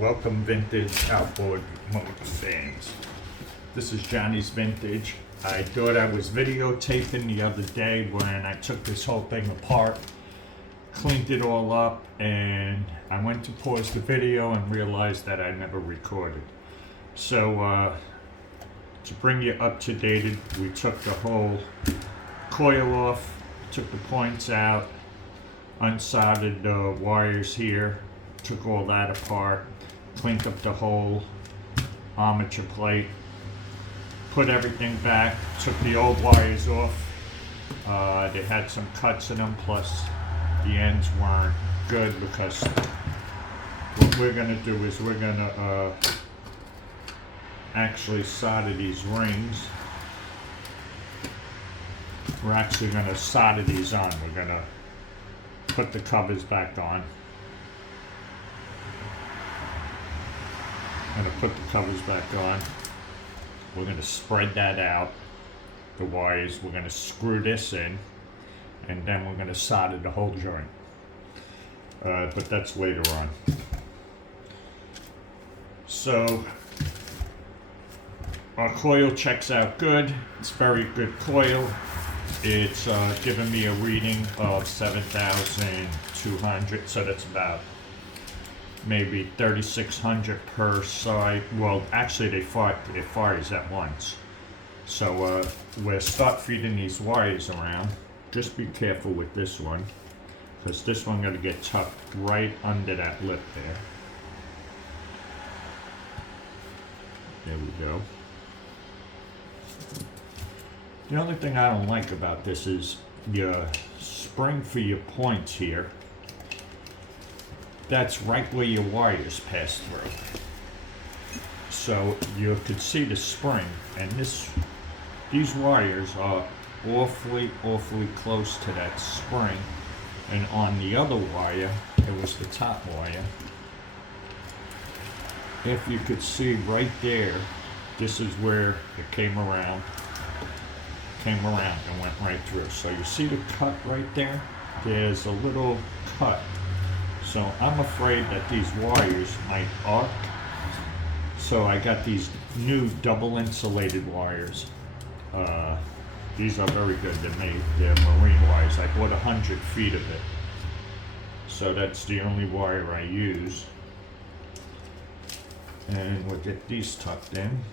Welcome vintage outboard motor fans. This is Johnny's Vintage. I thought I was videotaping the other day when I took this whole thing apart, cleaned it all up, and I went to pause the video and realized that I never recorded. So to bring you up to date, we took the whole coil off, took the points out, unsoldered the wires here, took all that apart, cleaned up the whole armature plate, put everything back, took the old wires off. They had some cuts in them, plus the ends weren't good, because what we're going to do is we're going to actually solder these rings. We're actually going to solder these on. We're going to put the covers back on. I'm going to put the covers back on. We're going to spread that out, the wires. We're going to screw this in, and then we're going to solder the whole joint. But that's later on. So our coil checks out good. It's very good coil. It's giving me a reading of 7,200, so that's about maybe 3,600 per side. Well, actually it fires at once. So we'll start feeding these wires around. Just be careful with this one, because this one going to get tucked right under that lip there. There we go. The only thing I don't like about this is your spring for your points here. That's right where your wires pass through. So you could see the spring, and these wires are awfully close to that spring. And on the other wire, it was the top wire. If you could see right there, this is where it came around and went right through. So you see the cut right there? There's a little cut. So I'm afraid that these wires might arc. So I got these new double insulated wires. These are very good. They're marine wires. I bought 100 feet of it. So that's the only wire I use. And we'll get these tucked in.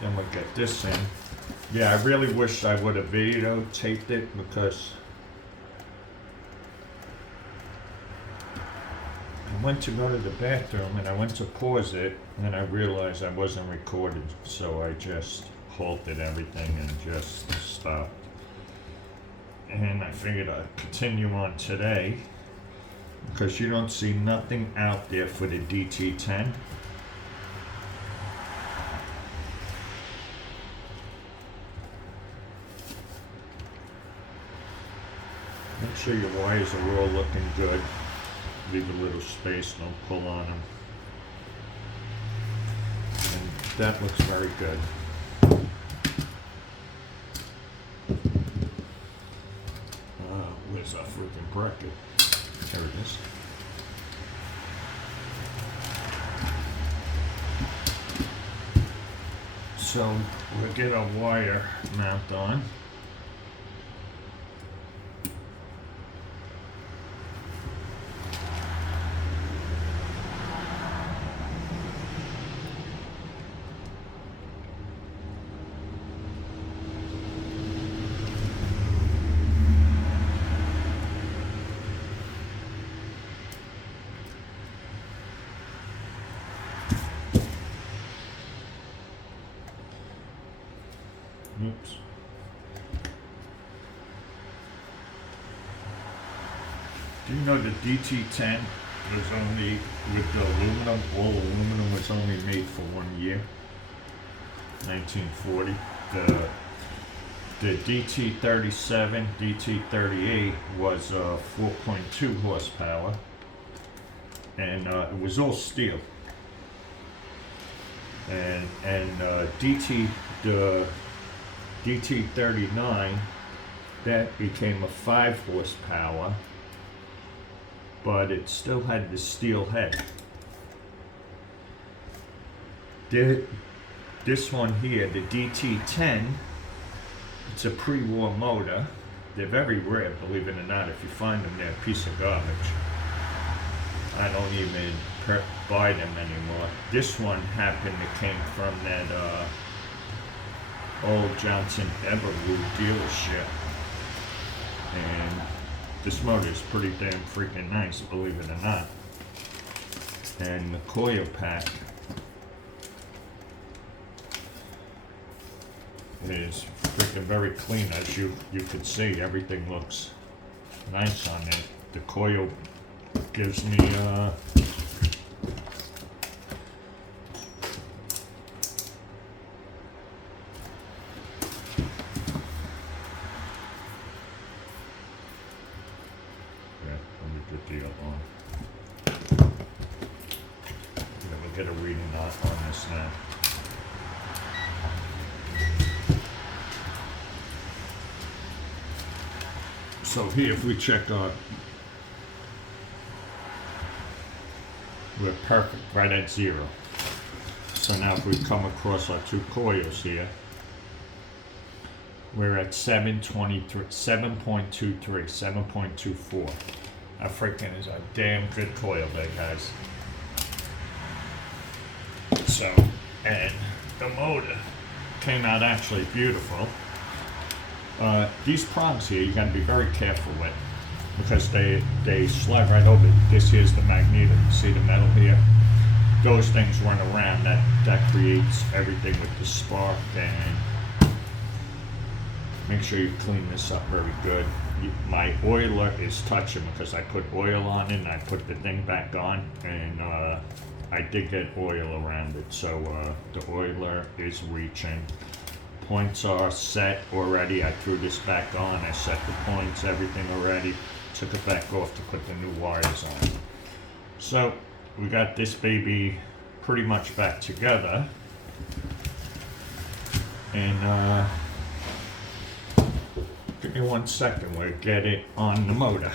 Then we'll get this in. Yeah, I really wish I would have videotaped it, because I went to go to the bathroom and I went to pause it, and then I realized I wasn't recorded, so I just halted everything and just stopped. And I figured I'd continue on today, because you don't see nothing out there for the DT-10. Make sure your wires are all looking good. Leave a little space, don't pull on them. And that looks very good. Where's our freaking bracket? There it is. So we'll get our wire mount on. Oops. Do you know the DT-10 was only, with the aluminum, all aluminum, was only made for 1 year? 1940. The DT-37, DT-38 was 4.2 horsepower, and it was all steel. And the DT-39, that became a 5 horsepower, but it still had the steel head. This one here, the DT-10, it's a pre-war motor. They're very rare, believe it or not. If you find them, they're a piece of garbage. I don't even buy them anymore. This one happened to came from that old Johnson dealership. And this motor is pretty damn freaking nice, believe it or not. And the coil pack is freaking very clean. As you can see, everything looks nice on it. The coil gives me yeah, let me get the other one. Let me get a reading on this now. So here, if we check our, we're perfect, right at 0. So now if we come across our two coils here, we're at 7.23, 7.23, 7.24. That freaking is a damn good coil there, guys. So, and the motor came out actually beautiful. These prongs here, you gotta be very careful with, because they slide right over. This here's the Magneto. You see the metal here? Those things run around. That creates everything with the spark. And make sure you clean this up very good. My oiler is touching because I put oil on it and I put the thing back on, and I did get oil around it. So the oiler is reaching. Points are set already. I threw this back on. I set the points, everything already. Took it back off to put the new wires on. So we got this baby pretty much back together. And give me 1 second. We'll get it on the motor.